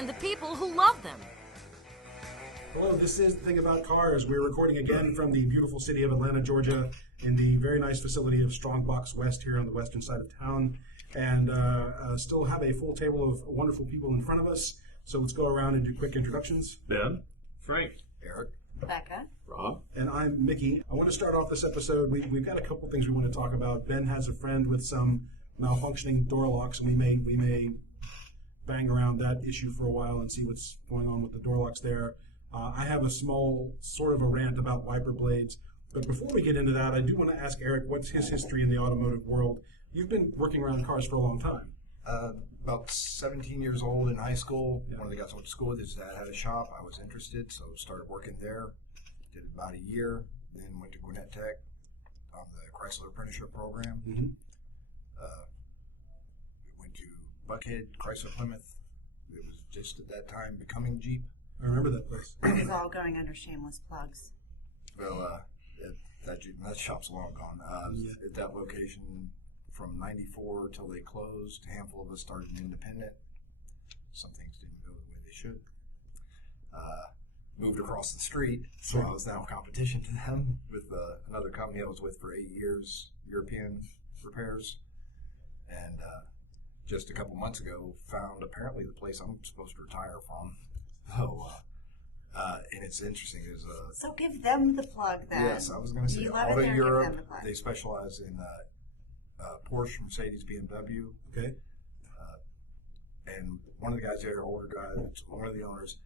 and the people who love them. Hello, this is The Thing About Cars. We're recording again from the beautiful city of Atlanta, Georgia, in the very nice facility of Strongbox West here on the western side of town, and still have a full table of wonderful people in front of us. So let's go around and do quick introductions. Ben, Frank, Eric, Beka, Rob, and I'm Mickey. I want to start off this episode. We've got a couple things we want to talk about. Ben has a friend with some malfunctioning door locks, and we may bang around that issue for a while and see what's going on with the door locks there. I have a small sort of a rant about wiper blades. But before we get into that, I do want to ask Eric, what's his history in the automotive world? You've been working around cars for a long time. about 17 years old in high school. Yeah. One of the guys I went to school with, his dad had a shop. I was interested, so started working there. Did about a year, then went to Gwinnett Tech on the Chrysler Apprenticeship program. Mm-hmm. Went to Buckhead, Chrysler Plymouth. It was just at that time becoming Jeep. I remember that place. This is all going under shameless plugs. Well, that shop's long gone. At that location from 94 till they closed, a handful of us started independent. Some things didn't go the way they should. Moved across the street, so I was now competition to them with another company I was with for 8 years, European repairs. And just a couple months ago, found apparently the place I'm supposed to retire from. So, and it's interesting. So give them the plug then. Yes, I was going to say Auto Europe. They specialize in Porsche, Mercedes, BMW. Okay. And one of the guys there, older guy, one of the owners,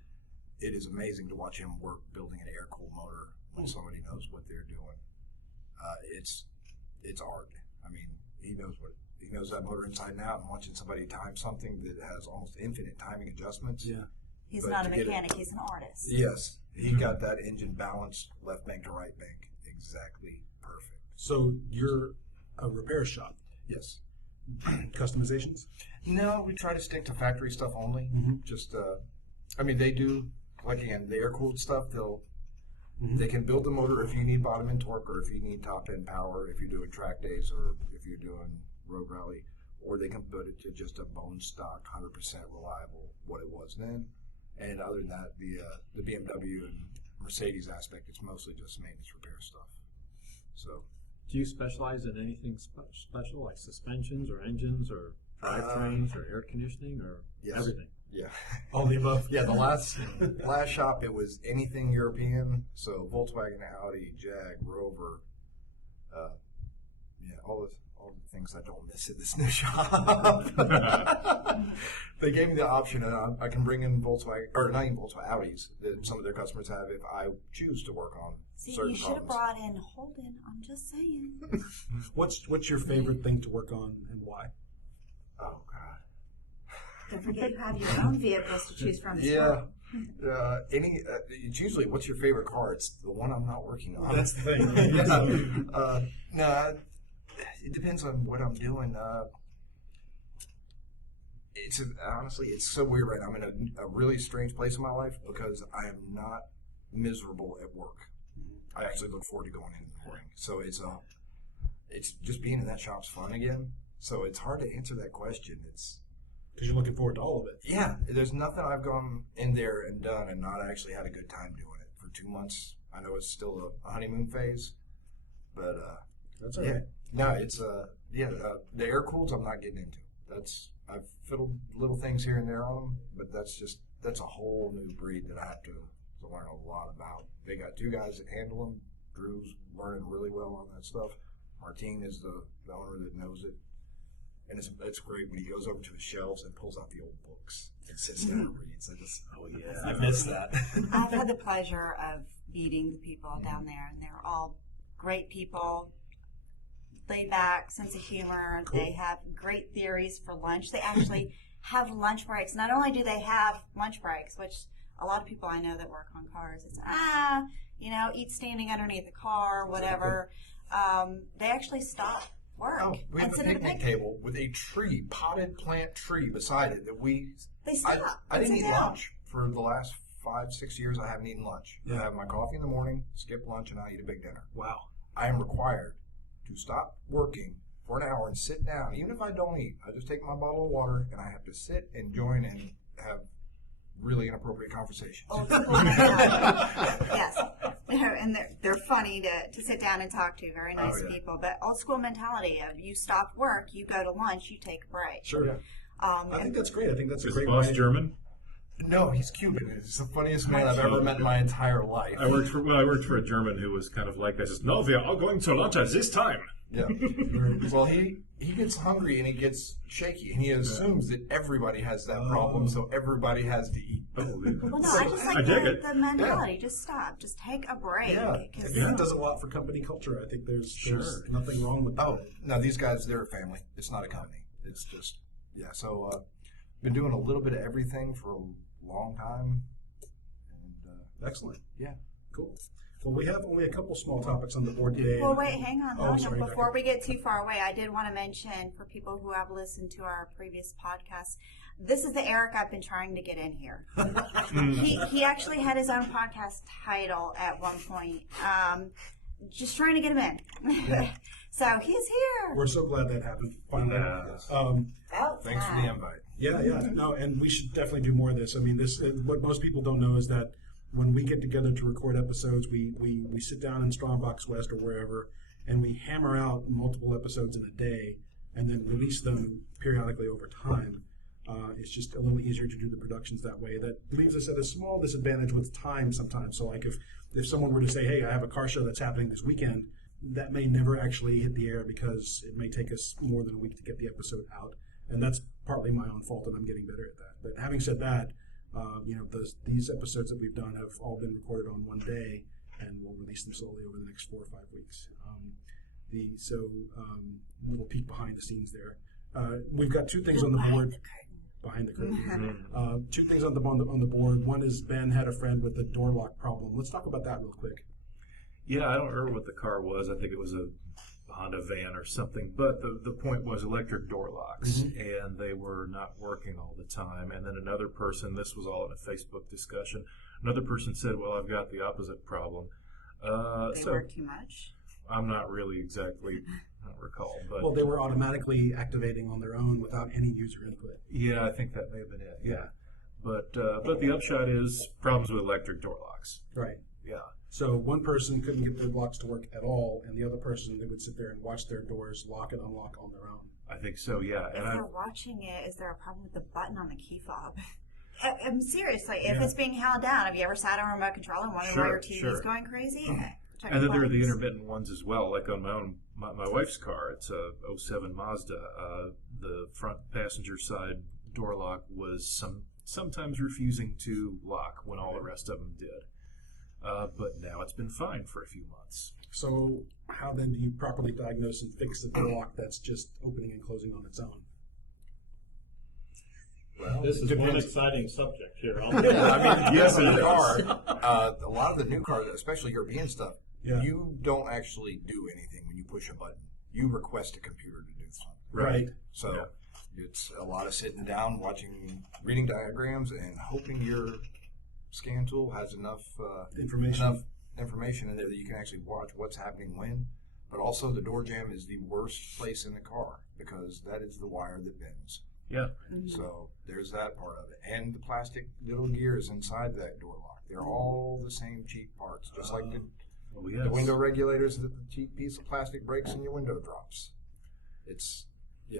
it is amazing to watch him work building an air-cooled motor when somebody knows what they're doing. It's art. I mean, he knows that motor inside and out, and watching somebody time something that has almost infinite timing adjustments. Yeah. He's not a mechanic, he's an artist. Yes. He got that engine balanced left bank to right bank exactly perfect. So you're a repair shop? Yes. Customizations? No, we try to stick to factory stuff only. Mm-hmm. Just, they do, like again, the air-cooled stuff, they can build the motor if you need bottom end torque or if you need top end power, if you're doing track days or if you're doing road rally, or they can put it to just a bone stock, 100% reliable, what it was then. And other than that, the BMW and Mercedes aspect, it's mostly just maintenance repair stuff. So, do you specialize in anything special, like suspensions or engines or drivetrains or air conditioning or everything? Yeah. All the above? Yeah, the last shop, it was anything European. So Volkswagen, Audi, Jag, Rover, all the things I don't miss at this new shop. They gave me the option, and I can bring in Volkswagen, or not even Volkswagen, Audis that some of their customers have if I choose to work on certain you should have brought in Holden. I'm just saying. What's your favorite thing to work on and why? Oh, God. Don't forget you have your own vehicles to choose from as well. Yeah. It's usually, what's your favorite car? It's the one I'm not working on. That's the thing. No, it depends on what I'm doing. Honestly, it's so weird right now. I'm in a really strange place in my life because I am not miserable at work. I actually look forward to going in the morning. So it's just being in that shop's fun again. So it's hard to answer that question. It's because you're looking forward to all of it. Yeah, there's nothing I've gone in there and done and not actually had a good time doing it for 2 months. I know it's still a honeymoon phase, but that's all right. No, it's the air cooleds I'm not getting into. I've fiddled little things here and there on them, but that's a whole new breed that I have to learn a lot about. They got 2 guys that handle them. Drew's learning really well on that stuff. Martine is the owner that knows it. And it's great when he goes over to his shelves and pulls out the old books and sits down and reads. I miss that. I've had the pleasure of meeting the people down there, and they're all great people, laid back, sense of humor. Cool. They have great theories for lunch. They actually have lunch breaks. Not only do they have lunch breaks, which a lot of people I know that work on cars, it's, eat standing underneath the car, whatever. They actually stop work. Oh, we have a picnic table with a potted plant tree beside it that they stop. I didn't eat lunch for the last 5-6 years. I haven't eaten lunch. Yeah. I have my coffee in the morning, skip lunch, and I eat a big dinner. Wow. I am required to stop working for an hour and sit down. Even if I don't eat, I just take my bottle of water and I have to sit and join and have really inappropriate conversations. Old school mentality. Yes. And they're funny to sit down and talk to. Very nice people. But old school mentality of you stop work, you go to lunch, you take a break. Sure. Yeah. I think that's great. I think that's a Is great the boss way. German? No, he's Cuban. He's the funniest man I've ever met in my entire life. I worked for a German who was kind of like that. Says, "No, we are all going to lunch at this time." Yeah. Well, he gets hungry and he gets shaky, and he assumes that everybody has that problem, so everybody has to eat. Well, no, I just like the mentality. Just stop. Just take a break. Yeah, I think it does a lot for company culture. I think there's nothing wrong with that. Oh, no, these guys, they're a family. It's not a company. It's just, so been doing a little bit of everything for a long time. And, excellent. Yeah. Cool. Well, we have only a couple small topics on the board today. Well, wait, hang on. Oh, sorry, before we get too far away, I did want to mention for people who have listened to our previous podcast, this is the Eric I've been trying to get in here. He actually had his own podcast title at one point. Just trying to get him in. Yeah. So he's here. We're so glad that happened finally. thanks for the invite. Yeah. No, and we should definitely do more of this. I mean, what most people don't know is that when we get together to record episodes, we sit down in Strongbox West or wherever, and we hammer out multiple episodes in a day and then release them periodically over time. It's just a little easier to do the productions that way. That leaves us at a small disadvantage with time sometimes. So like if someone were to say, hey, I have a car show that's happening this weekend, that may never actually hit the air because it may take us more than a week to get the episode out. And that's partly my own fault, and I'm getting better at that. But having said that, these episodes that we've done have all been recorded on one day, and we'll release them slowly over the next 4 or 5 weeks. Little peek behind the scenes there. We've got two things on the board. Behind the curtain. Two things on the board. One is Ben had a friend with a door lock problem. Let's talk about that real quick. Yeah, I don't remember what the car was. I think it was a Honda van or something. But the point was electric door locks, and they were not working all the time. And then another person, this was all in a Facebook discussion, another person said, well, I've got the opposite problem. They work too much? I'm not really exactly, I don't recall. But well, they were automatically activating on their own without any user input. Yeah, I think that may have been it, yeah. But the upshot is problems with electric door locks. Right. Yeah. So one person couldn't get their locks to work at all, and the other person, they would sit there and watch their doors lock and unlock on their own. I think so, yeah. If they're watching it, is there a problem with the button on the key fob? I'm seriously, if it's being held down, have you ever sat on a remote control and wondered why your TV's going crazy? And then there are the intermittent ones as well, like on my wife's car. It's a 07 Mazda. The front passenger side door lock was sometimes refusing to lock when all the rest of them did. But now it's been fine for a few months. So how then do you properly diagnose and fix a door lock that's just opening and closing on its own? Well, this is one exciting subject here. Yes, in the car. A lot of the new cars, especially European stuff, you don't actually do anything when you push a button. You request a computer to do something. Right. So it's a lot of sitting down, reading diagrams, and hoping your scan tool has enough information in there that you can actually watch what's happening when. But also, the door jamb is the worst place in the car because that is the wire that bends. Yeah. So there's that part of it. And the plastic little gears inside that door lock. They're all the same cheap parts. Just like the window regulators, the cheap piece of plastic breaks and your window drops. It's,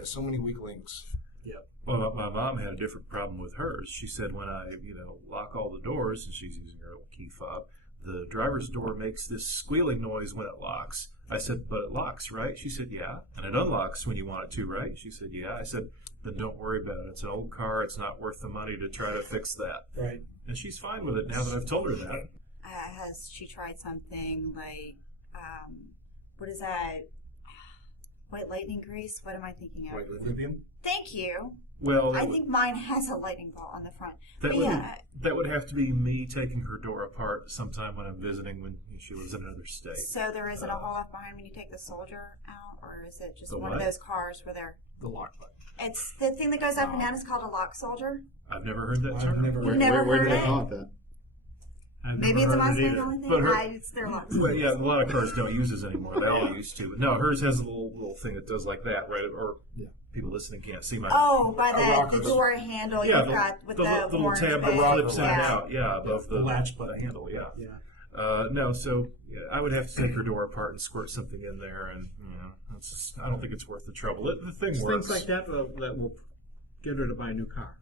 so many weak links. Yeah. Well, my mom had a different problem with hers. She said when I, lock all the doors, and she's using her own key fob, the driver's door makes this squealing noise when it locks. I said, but it locks, right? She said, yeah. And it unlocks when you want it to, right? She said, yeah. I said, then don't worry about it. It's an old car. It's not worth the money to try to fix that. Right. And she's fine with it now that I've told her that. Has she tried something like, what is that? White lightning grease? What am I thinking of? White lithium? Thank you. Well, I think mine has a lightning bolt on the front. That would have to be me taking her door apart sometime when I'm visiting when she lives in another state. So there isn't a hole left behind when you take the Soldier out, or is it just the one what? of those cars where they're... The lock button. It's the thing that goes up and down. It's called a lock soldier. I've never heard that term. You've never heard where do they it? call it that? I've Maybe never it's a heard it Mustang either. only thing. But her- It's their locks. Well, yeah, a lot of cars don't use this anymore. They all used to. But no, hers has a little thing that does like that, right? Or people listening can't see my. Oh, by the rockers. door handle yeah, you've got with the little orange tab bit. that flips in and Yeah. out. Yeah, above the latch button. handle. Yeah. Yeah. No, so yeah, I would have to take her door apart and squirt something in there, and it's just, I don't think it's worth the trouble. The thing works. Things like that will get her to buy a new car.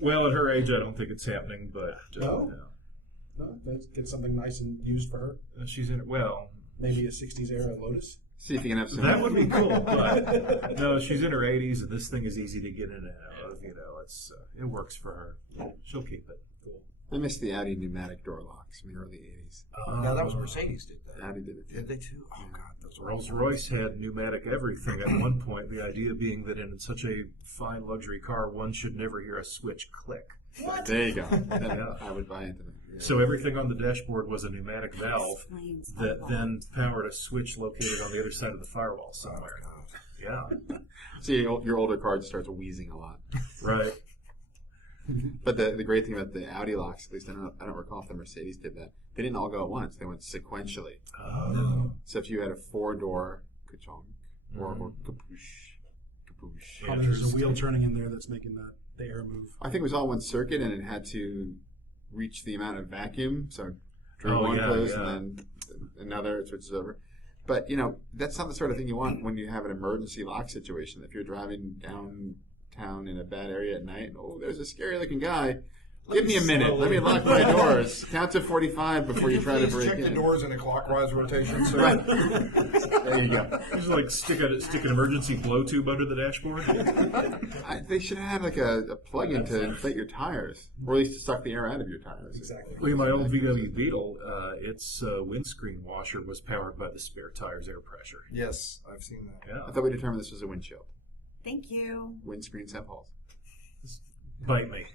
Well, at her age, I don't think it's happening, but No? No, let's get something nice and used for her. she's in it. Well, Maybe a 60s era Lotus. See if you can have some. that would be cool, but no, she's in her 80s, and this thing is easy to get in and out of. It's it works for her. She'll keep it. Cool. I miss the Audi pneumatic door locks from the early 80s. No, that was Mercedes did that. Audi did it. Did they too? Oh God, those were Rolls Royce had pneumatic everything at one point. The idea being that in such a fine luxury car, one should never hear a switch click. There you go. Yeah. I would buy into that. Yeah. So everything on the dashboard was a pneumatic valve Explains a that lot. then powered a switch located on the other side of the firewall somewhere. Yeah, So your older car starts wheezing a lot. right. But the great thing about the Audi locks, at least I don't recall if the Mercedes did that. They didn't all go at once. They went sequentially. So if you had a 4-door Kachong or Capuche. Probably there's a wheel turning in there that's making the air move. I think it was all one circuit, and it had to reach the amount of vacuum. So drew Oh, one yeah, close, yeah. and then another, it switches over. But that's not the sort of thing you want when you have an emergency lock situation. If you're driving downtown in a bad area at night, there's a scary looking guy. Give me a minute. Let me lock my doors. Count to 45 before you try to break check in. the doors in a clockwise rotation. So Right. There you go. Just like stick an emergency blow tube under the dashboard. They should have like a plug-in to inflate your tires, or at least to suck the air out of your tires. Exactly. Well, my old VW Beetle, its windscreen washer was powered by the spare tire's air pressure. yes, I've seen that. Yeah, I thought we determined this was a windshield. Thank you. Windscreens have holes. bite me.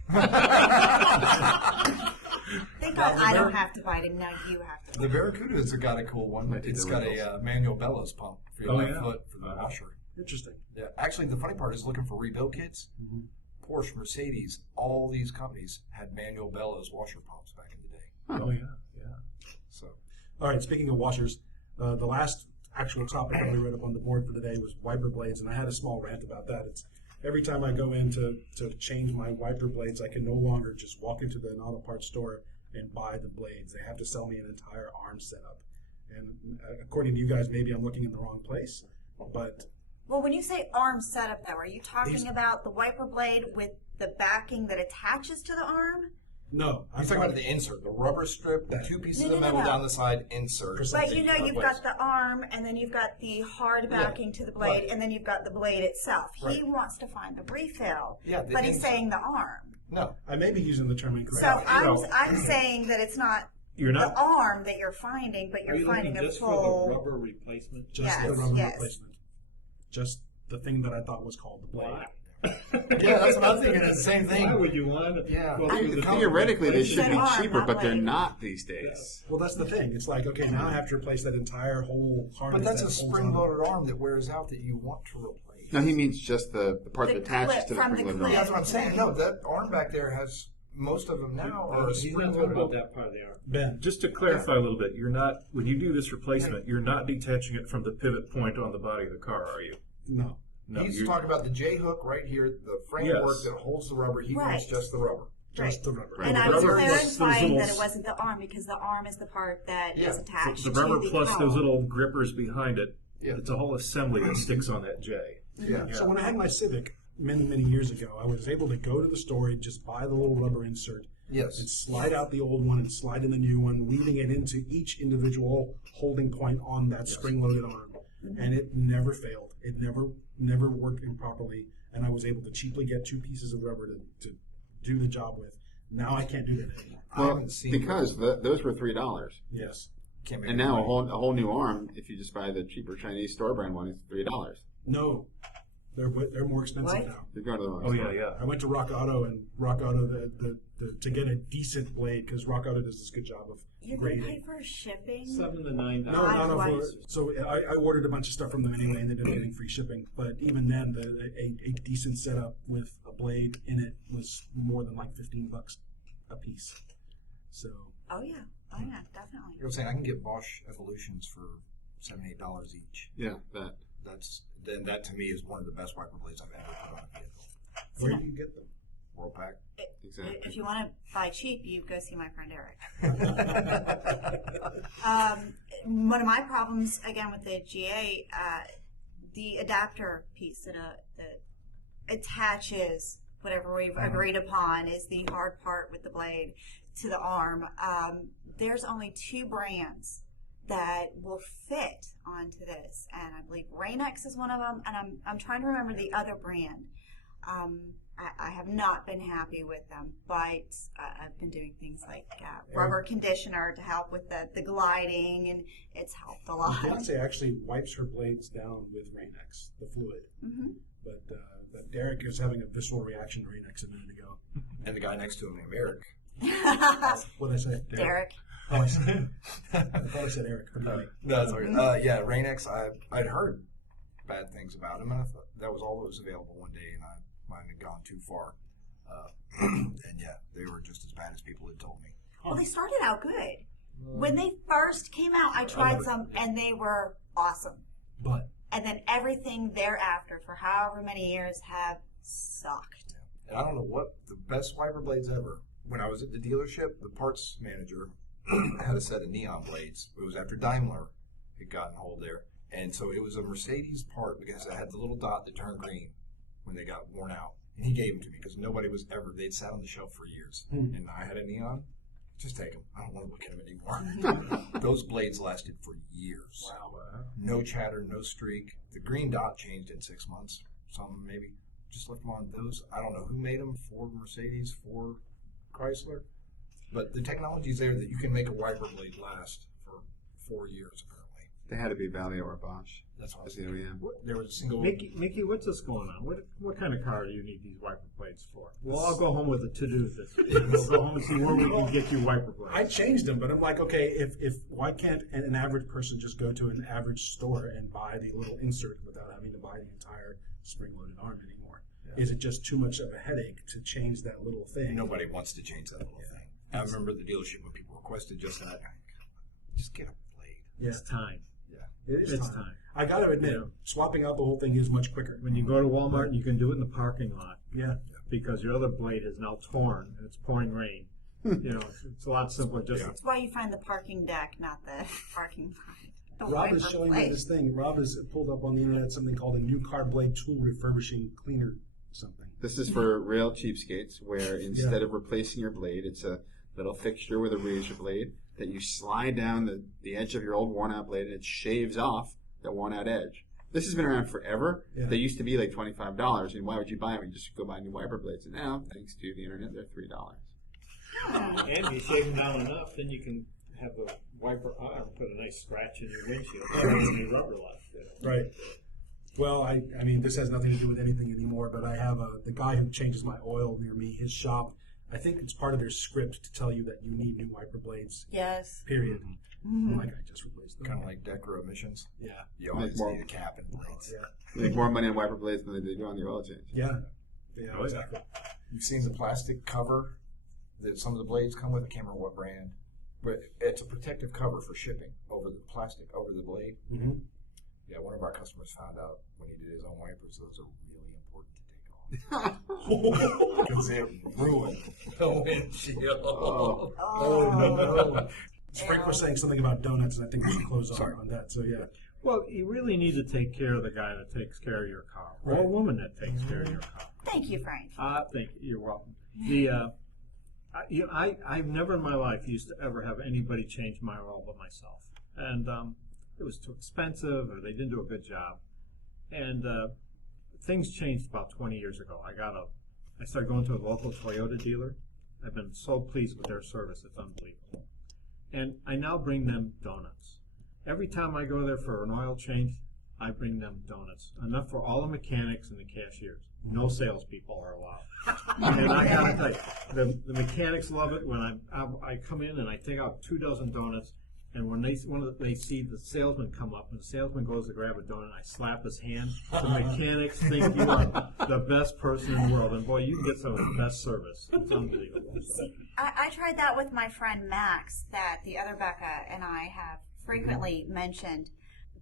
Thank God I don't have to bite him. Now you have to. The Barracuda's got a cool one. Might be It's the got Wrinkles. a manual bellows pump for your Oh, left yeah. foot for the Uh-huh. washer. Interesting. Yeah, actually, the funny part is looking for rebuild kits. Porsche, Mercedes, all these companies had manual bellows washer pumps back in the day. Oh yeah. So All right, speaking of washers, the last actual topic that we wrote up on the board for today was wiper blades, and I had a small rant about that. It's every time I go in to change my wiper blades, I can no longer just walk into the auto parts store and buy the blades. They have to sell me an entire arm setup. And according to you guys, maybe I'm looking in the wrong place, but Well, when you say arm setup, though, are you talking These- about the wiper blade with the backing that attaches to the arm? no. I'm talking about the insert, the rubber strip, the two pieces No, of no, metal no. down the side, insert. Precisely. Like, you know, you've got the arm, and then you've got the hard backing to the blade, right. and then you've got the blade itself. Right. He wants to find the refill, Yeah, the but he's ins- saying the arm. No, I may be using the term So incorrectly. I'm saying that it's not You're the not. arm that you're finding, but Are you're you finding looking a just full. for the rubber replacement? Just the Yes, rubber yes. replacement. Just the thing that I thought was called the blade. Why? yeah, that's what I'm thinking. It's the same thing. Why would you want to? Yeah. go through the Theoretically, they should be Arm, cheaper, not but they're blade. not these days. Well, that's the thing. It's like, okay, now I have to replace that entire whole harness. But that's a that holds on. spring-loaded arm that wears out that you want to replace. No, he means just the part The that attaches clip to the from the spring clip. Yeah, that's what I'm saying. No, that arm back there has most of them now are He's not talking spring-loaded. about that part of the arm. Ben, Just to clarify a little bit, you're not when you do this replacement, you're not detaching it from the pivot point on the body of the car, are you? no. No, He's you- talking about the J hook right here, the framework Yes. that holds the rubber. He Right. wants just the rubber. Just the rubber. And the I was rubber plus those clarifying that little- it wasn't the arm because the arm is the part that is Yeah. attached the to rubber the plus cone. those little grippers behind it. Yeah. It's a whole assembly that sticks on that J. Yeah. So when I had my Civic many years ago, I was able to go to the store and just buy the little rubber insert and Yes. slide out the old one and slide in the new one, leaving it into each individual holding point on that spring-loaded arm. And it never failed. It never worked improperly, and I was able to cheaply get two pieces of rubber to do the job with. Now I can't do that anymore. I Well, haven't seen because those were $3, Yes. Can't make and it now right. a whole new arm. If you just buy the cheaper Chinese store brand one, it's $3. No. They're more expensive What? now. You're going to the wrong Oh store. yeah. I went to Rock Auto, and Rock Auto to get a decent blade, because Rock Auto does this good job of You're going to grading. pay for shipping? $7 to $9. No, I no. was- So I ordered a bunch of stuff from them anyway, and ended up getting free shipping. But even then, a decent setup with a blade in it was more than like $15 a piece. So Oh yeah, definitely. You're saying I can get Bosch Evolutions for $7-8 each. Yeah, that. That to me is one of the best wiper blades I've ever put on a vehicle. where do you get them? Worldpac. Exactly. If you want to buy cheap, you go see my friend Eric. One of my problems, again, with the GA, the adapter piece that attaches whatever we've agreed upon is the hard part with the blade to the arm. There's only 2 brands that will fit onto this, and I believe Rain-X is one of them, and I'm trying to remember the other brand. I have not been happy with them, but I've been doing things like rubber conditioner to help with the gliding, and it's helped a lot. Beyonce actually wipes her blades down with Rain-X, the fluid. Mm-hmm. But Derek is having a visceral reaction to Rain-X a minute ago. And the guy next to him named Eric. What did I say? Derek. Oh, I thought I said Eric. No, that's all right. Yeah, Rain-X, I'd heard bad things about him, and I thought that was all that was available one day, and mine had gone too far. And yeah, they were just as bad as people had told me. Well, they started out good. When they first came out, I tried some, and they were awesome. But And then everything thereafter, for however many years, have sucked. And I don't know what the best wiper blades ever. When I was at the dealership, the parts manager had a set of neon blades. It was after Daimler had gotten hold there. And so it was a Mercedes part because it had the little dot that turned green when they got worn out. And he gave them to me because nobody was ever, they'd sat on the shelf for years. And I had a neon. Just take them. I don't want to look at them anymore. Those blades lasted for years. Wow. No chatter, no streak. The green dot changed in 6 months. Some maybe just left them on those. I don't know who made them, Ford, Mercedes, Ford, Chrysler. But the technology's there that you can make a wiper blade last for 4 years, apparently. They had to be Valeo or Bosch. That's what I was That's the thinking. OEM. There was a single... Mickey, what's this going on? What kind of car do you need these wiper blades for? We'll all go home with a to-do this week. We'll go home and see where we can get you wiper blades. I changed them, but I'm like, okay, if why can't an average person just go to an average store and buy the little insert without having to buy the entire spring-loaded arm anymore? Yeah. Is it just too much of a headache to change that little thing? Nobody wants to change that little thing. I remember the dealership when people requested just that. Just get a blade. Yeah. It's time. It is It's time. time. I got to admit, Yeah. swapping out the whole thing is much quicker. When you go to Walmart, you can do it in the parking lot Yeah. because your other blade is now torn and it's pouring rain. It's a lot simpler. Just That's why you find the parking deck, not the parking lot. Rob is showing me this thing. Rob has pulled up on the internet something called a new car blade tool refurbishing cleaner something. This is for rail cheapskates, where instead of replacing your blade, it's a little fixture with a razor blade that you slide down the edge of your old worn-out blade, and it shaves off the worn-out edge. This has been around forever. Yeah. They used to be like $25, and why would you buy them? You just go buy new wiper blades. And now, thanks to the internet, they're $3. and you shave them down enough, then you can have the wiper arm put a nice scratch in your windshield. Any rubber left. Right. Well, I mean, this has nothing to do with anything anymore, but I have the guy who changes my oil near me, his shop, I think it's part of their script to tell you that you need new wiper blades, Yes. period. I'm like, I just replaced them. Kind of like Decro emissions. Yeah. You always need a cap and blades. Yeah. They make more money on wiper blades than they do on the oil change. Yeah. Yeah, exactly. You've seen the plastic cover that some of the blades come with. I can't remember what brand. But it's a protective cover for shipping over the plastic, over the blade. Mm-hmm. Yeah, one of our customers found out when he did his own wipers, those are really important to take off. Because it ruined the windshield. Oh, no. Frank was saying something about donuts, and I think we should close on that. So, yeah. Well, you really need to take care of the guy that takes care of your car, or a Right. woman that takes care of your car. Thank you, Frank. Thank you. You're welcome. I've never in my life used to ever have anybody change my oil but myself, and it was too expensive, or they didn't do a good job. And things changed about 20 years ago. I started going to a local Toyota dealer. I've been so pleased with their service; it's unbelievable. And I now bring them donuts. Every time I go there for an oil change, I bring them donuts. Enough for all the mechanics and the cashiers. No salespeople are allowed. And I gotta tell you, the mechanics love it when I come in and I take out 2 dozen donuts, And when they see the salesman come up, and the salesman goes to grab a donut, I slap his hand. The mechanics think you are the best person in the world, and boy, you get some of the best service. It's unbelievable. I tried that with my friend Max, that the other Beka and I have frequently mentioned.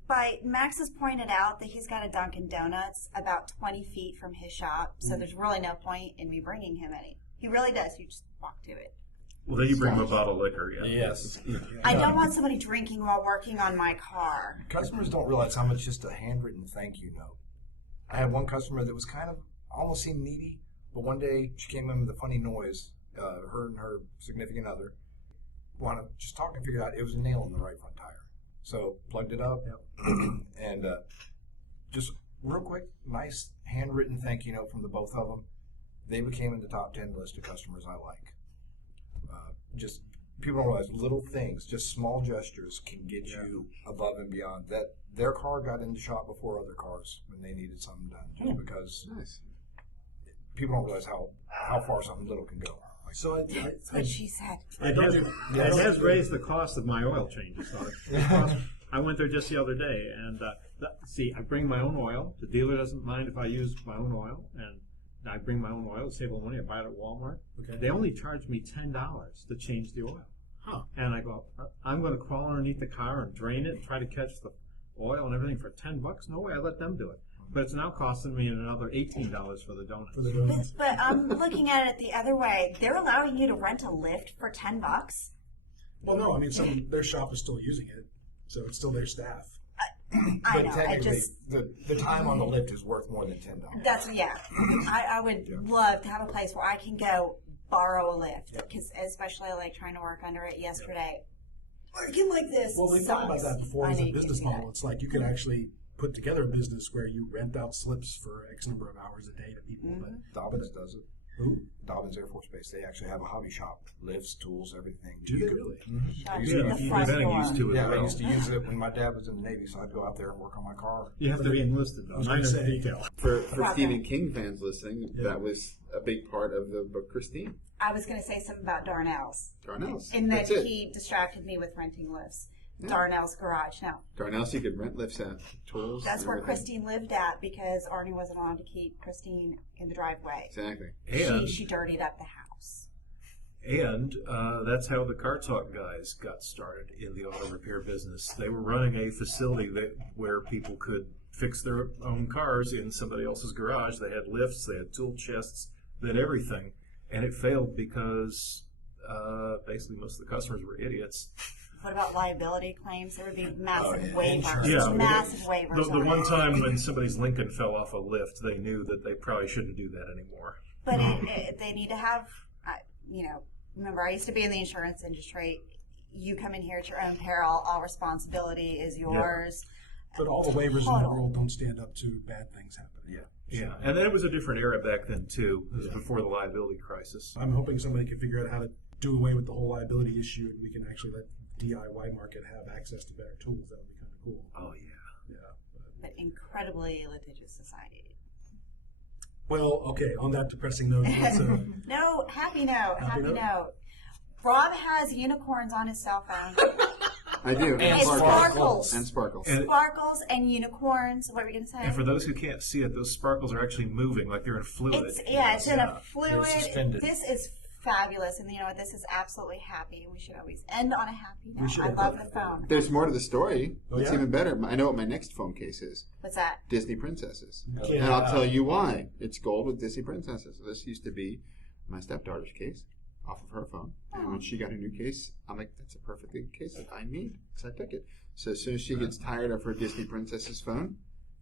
But Max has pointed out that he's got a Dunkin' Donuts about 20 feet from his shop, so there's really no point in me bringing him any. He really does. You just walk to it. Well, then you bring them a bottle of liquor, yeah. Yes. I don't want somebody drinking while working on my car. Customers don't realize how much just a handwritten thank you note. I had one customer that was kind of almost seemed needy, but one day she came in with a funny noise. Her and her significant other wanted to just talk and figured out it was a nail in the right front tire. So plugged it up and just real quick, nice handwritten thank you note from the both of them. They became in the top 10 list of customers I like. Just people don't realize little things, just small gestures can get you above and beyond. That their car got in the shop before other cars when they needed something done, just because people don't realize how far something little can go. So That's what she said. It has raised the cost of my oil changes. So I went there just the other day, and I bring my own oil. The dealer doesn't mind if I use my own oil, and I bring my own oil to save a little money. I buy it at Walmart. Okay. They only charge me $10 to change the oil. Huh. And I go, I'm going to crawl underneath the car and drain it and try to catch the oil and everything for $10. No way, I let them do it. But it's now costing me another $18 for the donuts. But I'm looking at it the other way. They're allowing you to rent a lift for $10. Well, no, I mean, their shop is still using it, so it's still their staff. I But know. technically, the time on the lift is worth more than $10. That's I would love to have a place where I can go borrow a lift, because especially like trying to work under it yesterday. Working like this. Well, we've talked about that before as a business do that. model. It's like you could actually put together a business where you rent out slips for X number of hours a day to people. But Dobbins does it. who? Dobbins Air Force Base. They actually have a hobby shop, lifts, tools, everything. Do they really? Shut Yeah, the front Benning door. used to it. Yeah, as I well. used to use it when my dad was in the Navy, so I'd go out there and work on my car. You have to be enlisted, though. I was Mine gonna is say- detail. For Right. Stephen King fans listening, that was a big part of the book Christine. I was going to say something about Darnell's. Darnell's. And then That's it. he distracted me with renting lifts. Yeah. Darnell's garage. No, Darnell's, you could rent lifts at, tools. that's and where everything. Christine lived at, because Arnie wasn't allowed to keep Christine in the driveway. Exactly. And She dirtied up the house. And that's how the Car Talk guys got started in the auto repair business. They were running a facility where people could fix their own cars in somebody else's garage. They had lifts, they had tool chests, they had everything. And it failed because basically most of the customers were idiots. What about liability claims? There would be massive yeah, waivers. insurance. Yeah. Massive waivers. The on one it. time when somebody's Lincoln fell off a lift, they knew that they probably shouldn't do that anymore. But they need to have, remember, I used to be in the insurance industry. You come in here at your own peril. All responsibility is yours. But all the waivers in the world don't stand up to bad things happening. Yeah, and then it was a different era back then too. It was before the liability crisis. I'm hoping somebody can figure out how to do away with the whole liability issue, and we can actually let DIY market have access to better tools. That would be kind of cool. Oh yeah. Yeah. But incredibly litigious society. Well, okay. On that depressing note, let's, No, happy note. Happy Happy note. note. Rob has unicorns on his cell phone. I do. And sparkles. And sparkles. And, Sparkles and unicorns. What were we going to say? and for those who can't see it, those sparkles are actually moving like they're in fluid. It's in a fluid. suspended. This is fabulous, and you know what? This is absolutely happy. We should always end on a happy note. should. I love the phone. There's more to the story. Oh, It's yeah? even better. I know what my next phone case is. What's that? Disney princesses. Yeah. And I'll tell you why. It's gold with Disney princesses. This used to be my stepdaughter's case off of her phone. And when she got her new case, I'm like, that's a perfectly good case that I need. So I took it. So as soon as she gets tired of her Disney princesses phone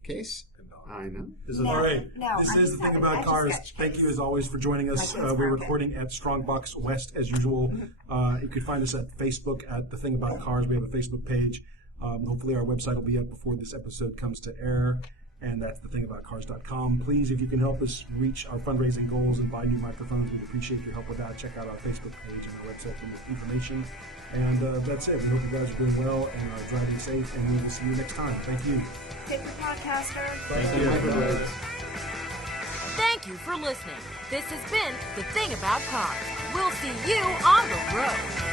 case, I know. all right. No, This I'm is just The Thing having- I About just Cars. got Thank chicks. you, as always, for joining us. My kids We're broke it. recording at Strongbox West, as usual. You can find us at Facebook at The Thing About Cars. We have a Facebook page. Hopefully our website will be up before this episode comes to air, and that's TheThingAboutCars.com. Please, if you can help us reach our fundraising goals and buy new microphones, we'd appreciate your help with that. Check out our Facebook page and our website for more information. And that's it. We hope you guys are doing well and are driving safe, and we will see you next time. Thank you. Tip the podcaster. Thank you for listening. This has been The Thing About Cars. We'll see you on the road.